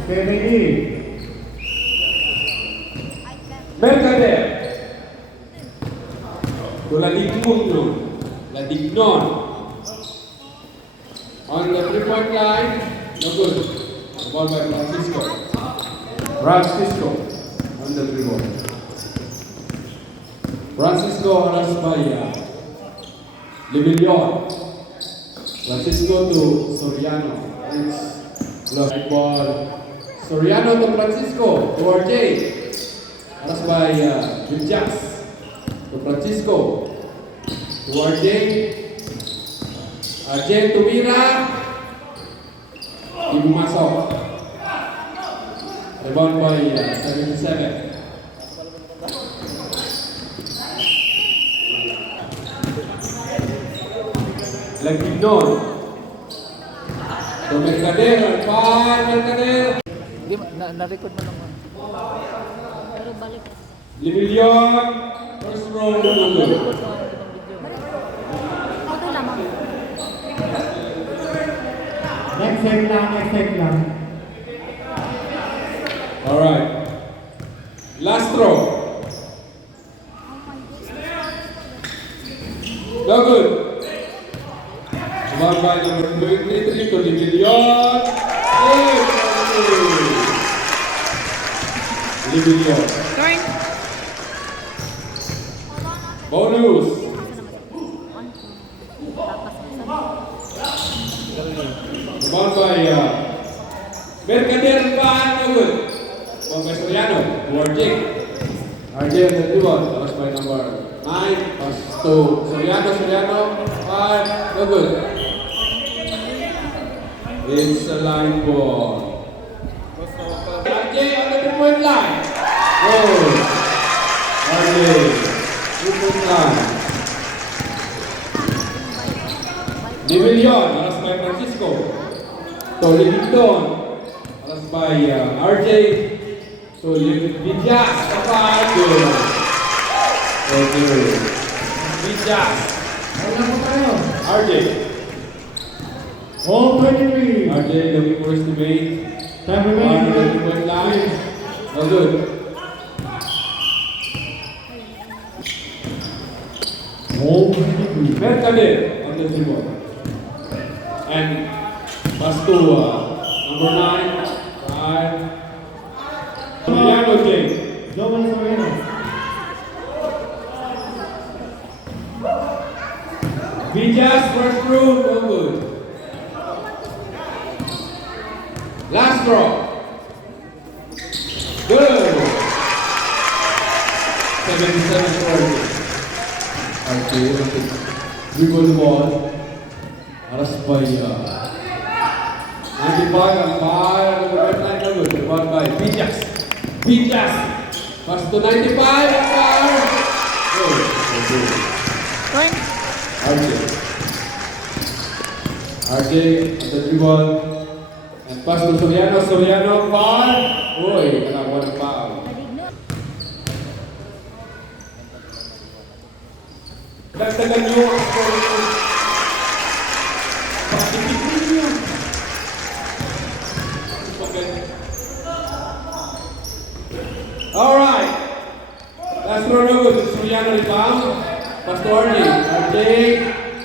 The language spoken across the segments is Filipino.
Okay, ready? Mercader. Ladignon. On the 3-point line, no good. The ball by Francisco. Francisco on the 3-ball. Francisco harassed by Livillon. Francisco to Soriano. It's lost ball. Soriano to Francisco to RJ. Harassed by Viljas. To Francisco. To RJ. RJ to Mira. Ibu masuk. Rebound by 77. Laginon. To Mercader. Mercader. Hindi, na-record mo naman. Pero balik. Livillon. First row. Na-record mo ang video. Ito lamang. Next set lang. Alright. Last throw. No good. One by number 23 to Livillon. Livillon. Turn. Bonus. One by Mercader by no good. One by Soriano to RJ. RJ on the 3-ball. Pass by number 9. Pass to Soriano. 5. No good. It's a line ball. RJ on the 3-point line. Goal. RJ. 3-point line. Livillon. Pass by Francisco. To Livillon. Pass by RJ. To Villas. Good. Okay. Villas. Wala po tayo. RJ. All 23. RJ looking for his teammate. Time On the remaining. 3-point line. No good. All 23. Mercader on the 3-ball. And pass to number 9. 5. Soriano James. Joel Soriano. Villas first through. No good. Last draw. Good. 77 for RJ. RJ dribble the ball. Harassed by 95 and 5 on the right line. No good. Rebound by Villas. Pass to 95 and 5. Good. Turn. RJ on the dribble. And pass to Soriano, foul. Uy, nakakuha ng foul. Dagdagan nyo ang score nyo. Pakitikin nyo. Alright. Last throw no good. Soriano rebound. Pass to RJ. RJ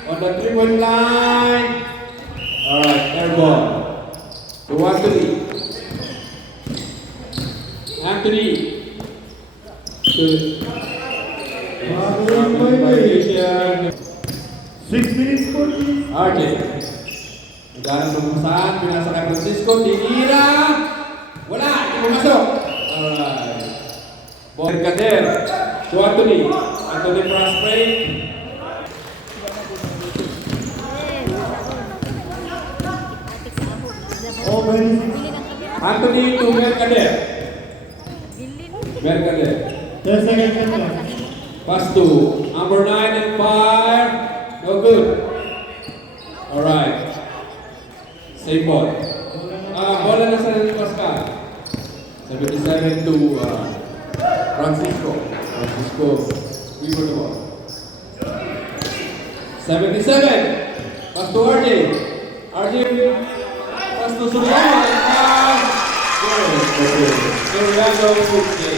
on the 3-point line. Alright, air ball. To Anthony. To 6 minutes 40. RJ. Naghanap ng pumasahan. Pinasa kay Francisco. Tinira. Wala. Hindi pumasok. Alright. Mercader. To Anthony. Anthony Prospect. All 26. Anthony to Mercader. Mercader. 10 seconds lang. Pass to number 9 and 5. No good. Alright. Same ball. Bola na sa Pascal. 77 to Francisco. We were the ball. 77. Pass to RJ. RJ. Pass to Soriano. Good. Okay. Soriano, okay.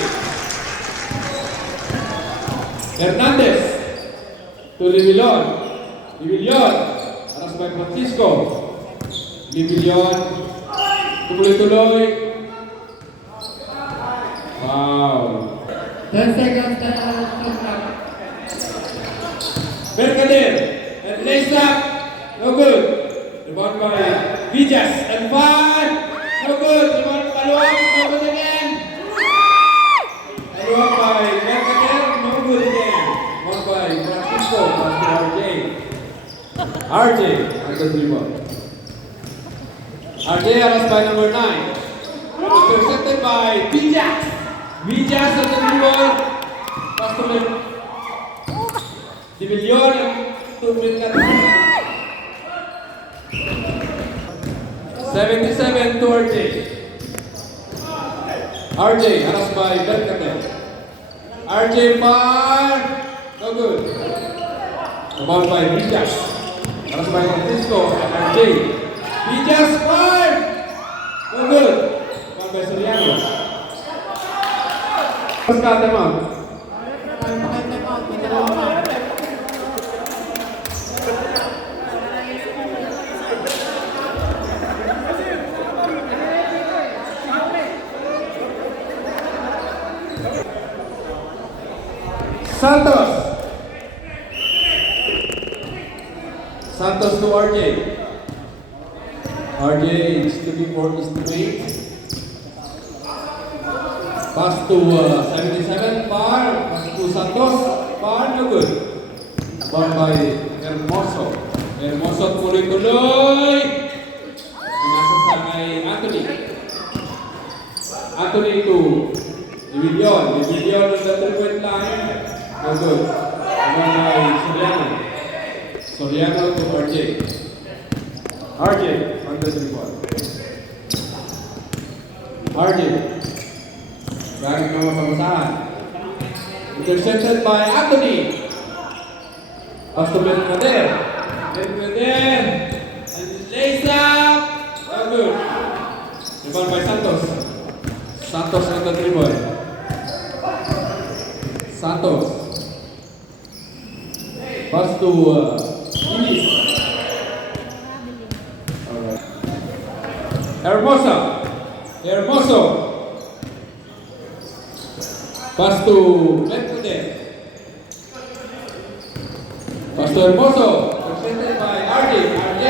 Hernandez to Libilon. Libilon, aras by Francisco. Libilon, tuloy-tuloy. Wow. 10 seconds, time out. Mercader, and lace up, no good. Rebound by Vijas, and 5, no good. Rebound Paluak, no good again. Paluak by Mercader, no good again. Rebound by Francisco, pass to RJ. RJ, under rebound. RJ aras by number 9. Intercepted by Vijas. Vijas at the rebound. Pass to Di Villion, 2 minutes. 77 to RJ. RJ, aras by Berkate. RJ far, no good. Rebound by Vijas. Aras by Francisco and RJ. Vijas far, no good. Rebound by Soriano. Let's cut them out. Santos. Santos to RJ. RJ is looking for his teammate. Pass to 77, far. Pass to Santos, far, no good. Ball by Hermoso. Hermoso tuloy-tuloy. Pinasa sa kay Anthony. Anthony to Dividion. Dividion on the 3-point line. No good. Ball by Soriano. Soriano to RJ. RJ on the 3-point. RJ. Galing na mapapasahan. Intercepted by Anthony. Pass to Mercader. Mercader. And lays up. No good. Rebound by Santos. Santos on the 3-point. Santos. Pass to Ilis. Alright. Hermosa. Hermoso. Pass to Mercader. Pass to Hermoso. Presented by RJ. RJ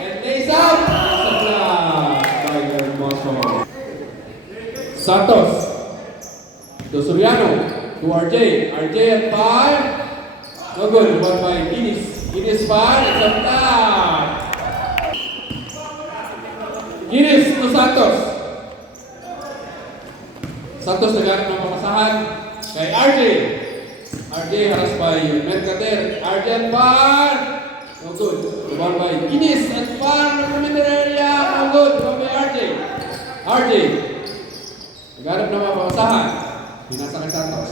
and lays out. Supply by Hermoso. Santos. To Soriano. To RJ. RJ at 5. No good. Rebound by Inis. Inis 5. It's a tie. Inis to Santos. Santos naghanap ng pamasahan kay RJ. RJ haras by Mercader. RJ at far. No good. Rebound by Inis at far. No perimeter area. No good. Rebound by RJ. RJ. Naghanap ng mga pamasahan. Pinasa kay Santos.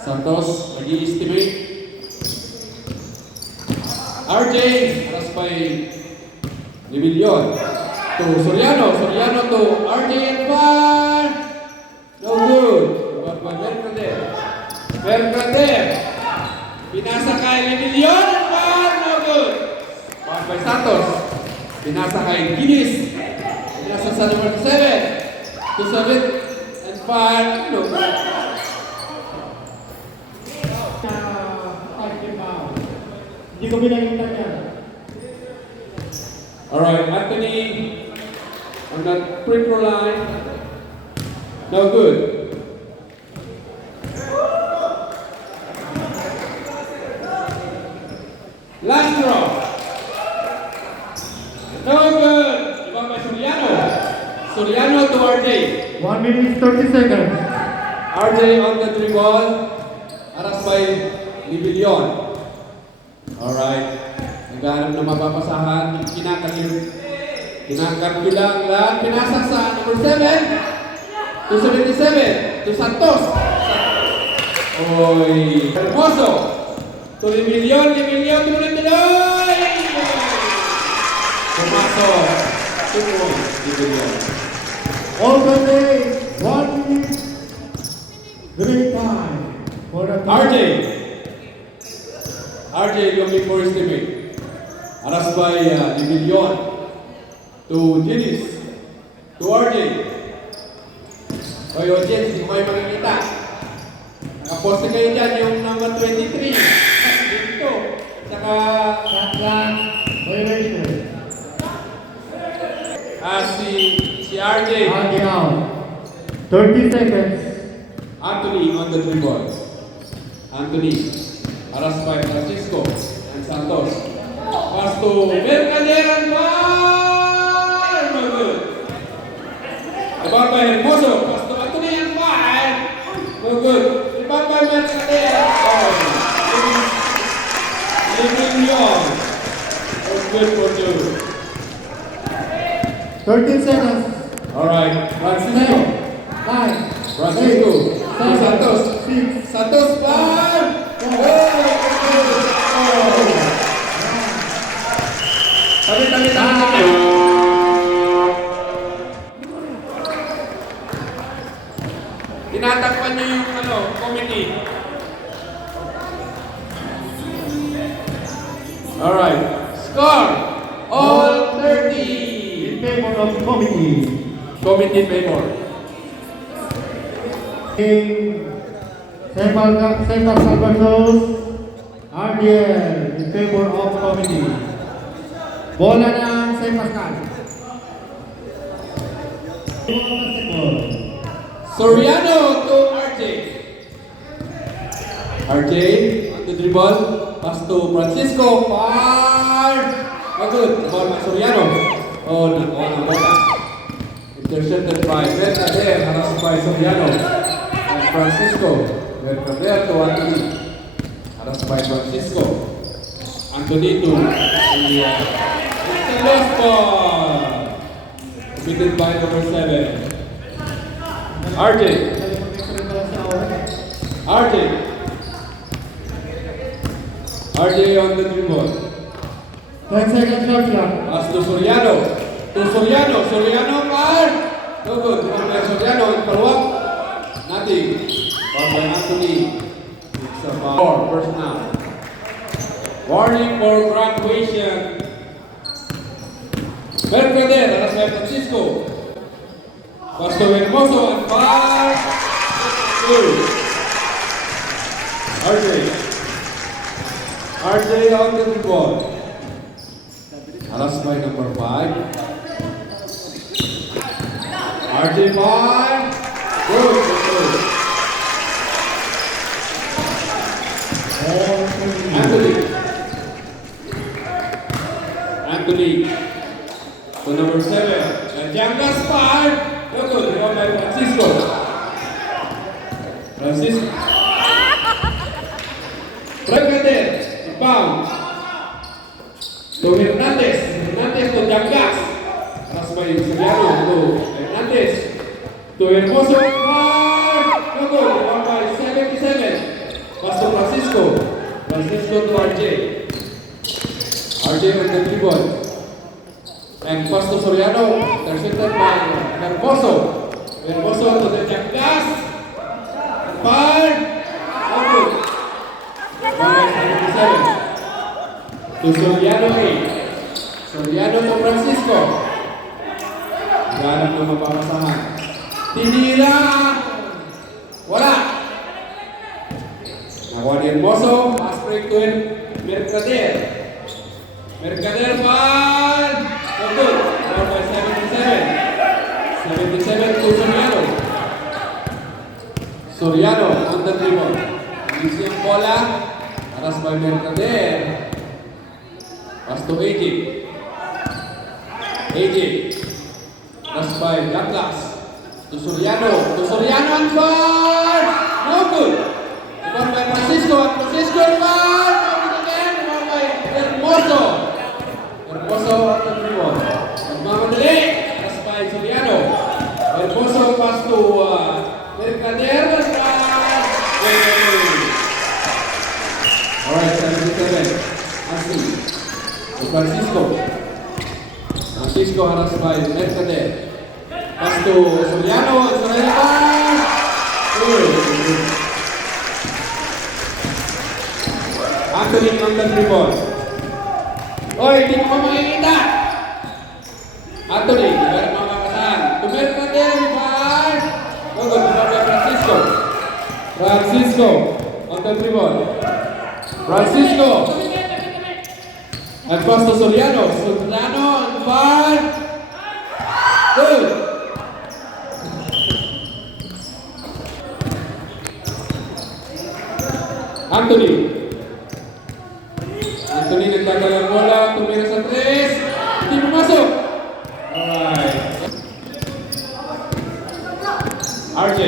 Santos nag-i-estimate. RJ haras by Libilon. To Soriano. Soriano to RJ at far. No good. Rebound by Mercader. Mercader. Pinasa kay Libilon. No good. Rebound by Santos. Pinasa kay Ginis. Pinasa sa number 7. To 7 and 5. No good. Hindi ko pinakita niya. Alright, Anthony on that free throw line. No good. Last throw. No good. Rebound by Soriano. Soriano to RJ. 1 minute 30 seconds. RJ on the 3 ball. Aras by Libilon. Alright. Naghanap na mapapasahan. Kinakagbilang lahat. Pinasa sa number 7. To 77. To Santos. Oy. Hermoso. To Libilon. Libilon. Tuloy-tuloy. Pumasok. 2 points. Libilon. Alternate 1 minute break time for the RJ looking for his teammate. Aras by De Villion to Gilis to RJ. Oy, audience, hindi ko kayo makikita. Nakaposte kayo dyan yung number 23. Dito. Saka shot clock violation. si RJ. RJ out. 30 seconds. Anthony on the dribble. Anthony. Aras by Francisco and Santos. Pass to Mercader and fire! No good. Rebound by Hermoso. Pass to Anthony and fire! No good. Rebound by Mercader. Oh. Living Young. Was good for two. 13 seconds. Alright. Francisco. 9, Francisco. To Santos. 6, Santos fire! Tabi. Tinatakpan niyo yung committee. Alright. Score! All 30! in favor of committee. Committee favor. Saint Salvador RDL in favor of committee. Bola ng Saint Pascal. Basketball. Soriano to RJ. RJ on the dribble. Pass to Francisco. Fire! Oh, good. Ball by Soriano. Oh, nakuha ng bola. Intercepted by Mercader. Harassed by Soriano. And Francisco. Mercader to Anthony. Harassed by Francisco. Anthony to it's a lost ball. Committed by number 7. RJ. RJ on the dribble. 10 seconds shot clock. Pass to Soriano. Soriano fire. No good. Rebound by Soriano. Follow up. Nothing. Ball by Anthony. It's a foul. First down. Warning for graduation. Mercader. Aras by Francisco. Pass to Hermoso and fire. Two. RJ on the dribble. Aras by number 5. RJ 5. Good. Anthony. To number 7. And Jangas 5. No good. Rebound by Francisco. Mercader. Rebound. To Hernandez to Jangas. Aras by Soriano to Hernandez. To Hermoso. No good. Rebound by 77. Pass to Francisco to RJ. RJ on the dribble. And pass to Soriano. Intercepted by Hermoso to the Jangas. Fire. No good. Rebound by 77. To Soriano to Francisco. Ganap na mapapasahan. Tinira! Wala! Nakuha ni Hermoso. Pass break to Mercader. Mercader fire! No good. Score by 77. 77 to Soriano on the dribble. Easy ang bola. Aras by Mercader. Pass to AJ. Pass by Douglas. To Soriano and fire! No good. Rebound by Francisco and fire! No good again. Rebound by Hermoso on the dribble. Magmamadali. Pass by Soriano. Hermoso pass to Mercader and fire! Alright, 77. Ashley. To Francisco harassed by Mercader. Pass to Soriano. Soriano pass. Good. Anthony on the dribble. Oy, di mo makikita. Anthony, di ba makakasan? Tumeron na din, Mar. Good, Francisco. Francisco on the dribble. Francisco. And pass to Soriano. Soriano on far. Good. Anthony. Anthony nagdadalang bola. Tumira sa 3. Hindi pumasok. Alright. RJ.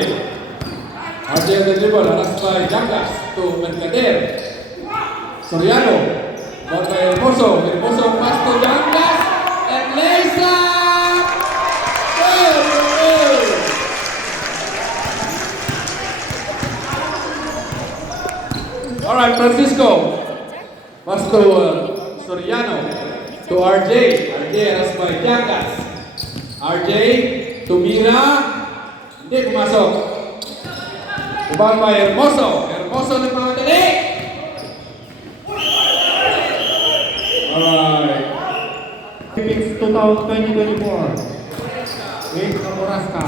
RJ on the dribble. Alas by Jackas to Mercader. Soriano. Ball by Hermoso. Hermoso pass to Jackas. And lays up. Good. Alright, Francisco. Pass to Soriano. To RJ. RJ alas by Jackas. RJ. Tumira. Hindi pumasok. Ball by Hermoso. Hermoso nagmamadali. Alright. Olympics 2024. Wait, Nebraska.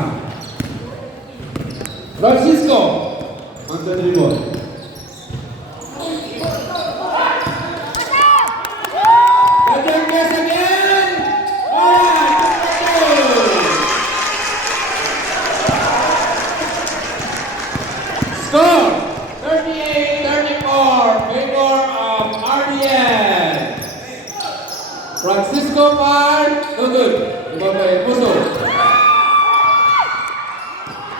Francisco on the dribble. Jackas again. Alright. Score 38-34 favor of RDN. Francisco Par, no good. Diba ba yung puso?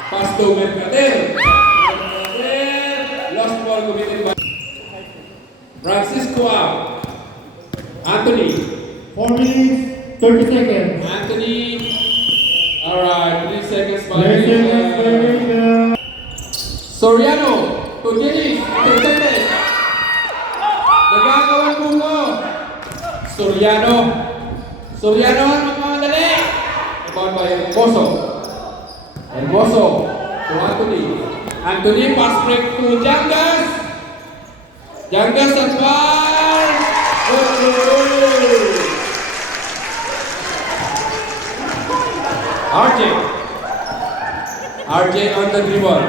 Pass to Mercader. Mercader. Lost ball committed by Francisco out. Anthony. 4 minutes, 30 seconds. Anthony. Alright, 3 seconds by Soriano. To Jenny. Intercepted. Nagkakawang bungo. Soriano. Soriano ang magmamadali. Ball by Hermoso. Hermoso to Anthony. Anthony pass break to Jackas. Jackas at ball. RJ. RJ on the dribble.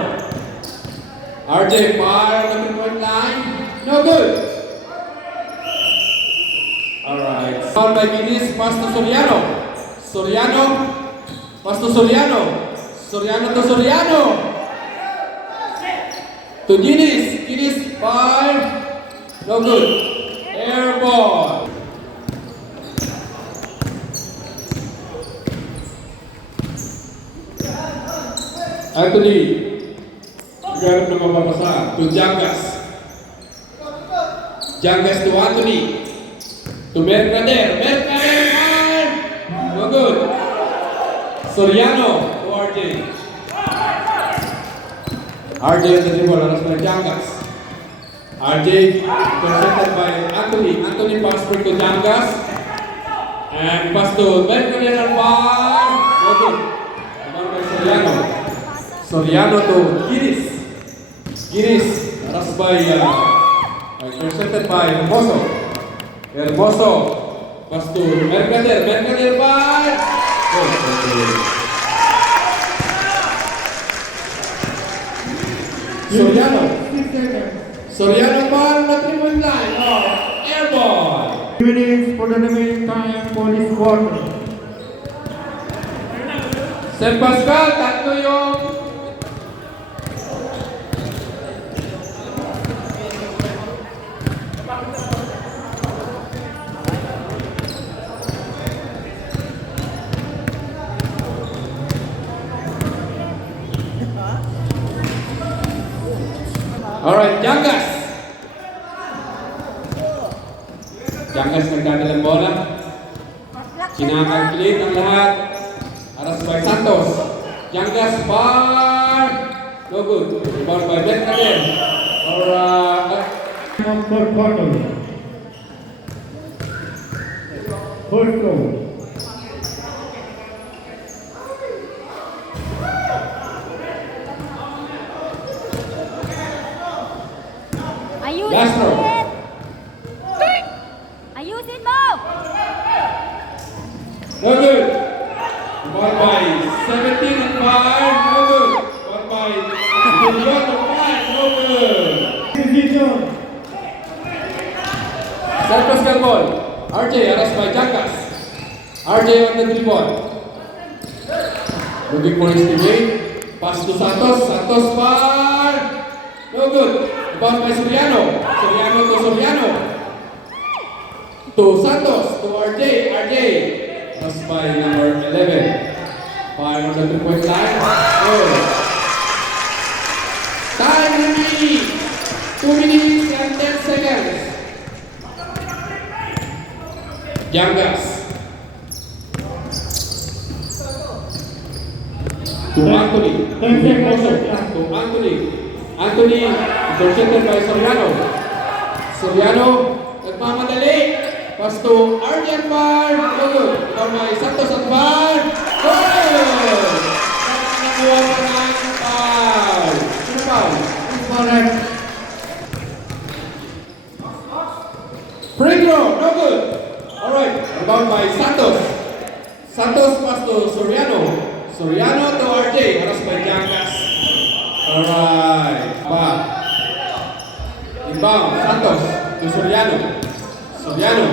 RJ far on the 3-point line. No good. Alright. Foul by Guinness, pass to Soriano. Soriano. Pass to Soriano. Soriano to Soriano. To Guinness. Guinness, far. No good. Air ball. Anthony. Garap na mapapasa. To Jackas. Jackas to Anthony. To Mercader. Mercader. No good. Soriano to RJ. RJ on the dribble. Alas by Jackas. RJ presented by Anthony. Anthony pass for to Jackas. And pass to Mercader and ball. No good. Ball by Soriano. Soriano to Guinness. Guinness. Alas by presented by Hermoso. Hermoso. Pass to Mercader. Mercader by Soriano. 6 seconds. Soriano ball na 3-point line. Oh, air ball. 2 minutes for the remaining time for this quarter. San Pascal, tatlo yung Alright, Jackas. Jackas nagdadalang bola. Kinakalculate ang lahat. Aras by Santos. Jackas bar. No good. Bar by Mercader. Alright. Third quarter. First goal. Last row. Ayusin mo! No good. The ball by 17 and 5. No good. Ball by Julian and 5. No good. Decision. Santos got ball. RJ arrest by Jackas. RJ on the dribble. Looking for his teammate. Pass to Santos. Santos far. No good. The ball by Soriano. Soriano to Soriano. To Santos. To RJ. RJ. Pass by number 11. Fire on the 3-point line. Good. Time remaining. 2 minutes and 10 seconds. Yangas. To Anthony. To Anthony. Anthony. Intercepted by Soriano. Soriano. Nagmamadali. Pass to Arjen Bar. No good. Down by Santos at Bar. Good. Nakuha pa ng foul. Sino foul? Correct. Free throw. No good. Alright. Rebound by Santos. Santos pass to Soriano. Soriano to RJ. Pass by Yangas. Alright. Back. Inbound. Santos to Soriano. Soriano.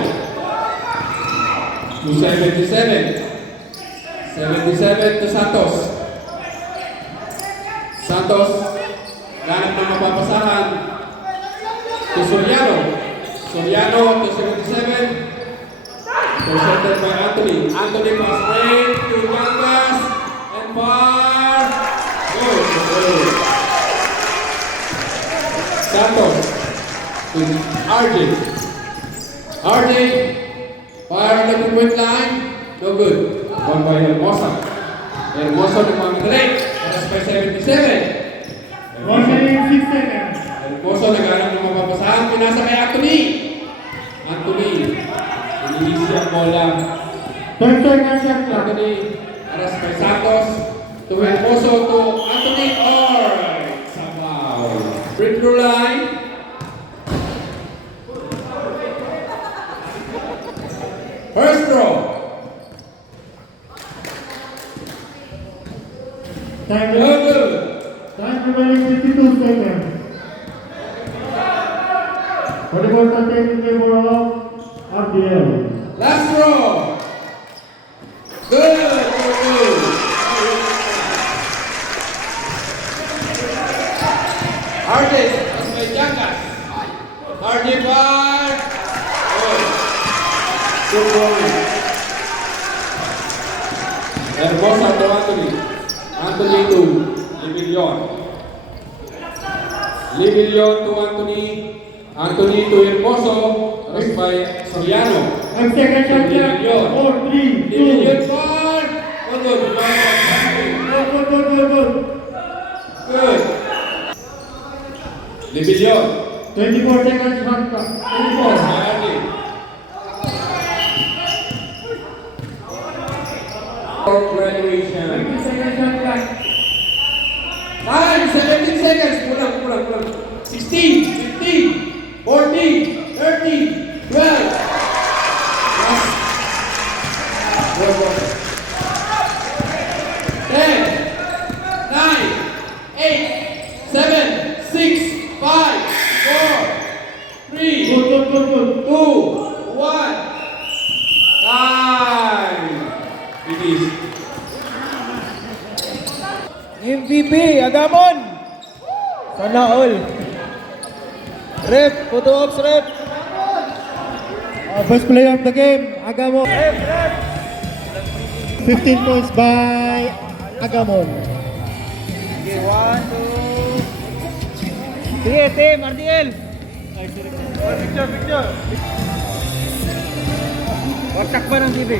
To 77. 77 to Santos. Santos. Ganap ng mapapasahan. To Soriano. Soriano to 77. Intercepted by Anthony. Anthony pass straight to Yangas. And far. Good. Santos to RJ. RJ. Fire on the 2-point line. No good. One by Hermosa. Hermosa nagmamadali. Pass by 77. 1 minute 6 seconds. Hermoso naghanap ng mapapasahan. Pinasa kay Anthony. Anthony. Inilisi ang bola. 10 seconds shot clock. Anthony. Aras kay Santos. To Hermoso to Anthony. Alright. Sabaw. Free throw line. First throw. Time No good. remaining 52 seconds. For the ball taken in favor of RDL. Last throw. Good. RJ, that's by Yangas. RJ bar. Good ball. Hermosa to Anthony. Anthony to Libilion. Libilion to Anthony. Anthony to Hermoso. Rest by Soriano. 5 seconds shot clock. 4, 3, 2. Libilion bar. Good. Good. Good. Libilion. 24 seconds shot clock. 24. Graduation. 20 seconds shot clock. Time, 17 seconds. Kulang. 16, 15, 14, 13, 12. Last. 10, 9, 8, 7, 6, 5, 4, 3, Good. 2, 1. Time. Finish. MVP, Agamon! Sana all. Rep, photo ops, rep. Best player of the game, Agamon. 15 points by Agamon. Okay, 1, 2. Sige, team, RDL. Picture. Wasak ba ng TV?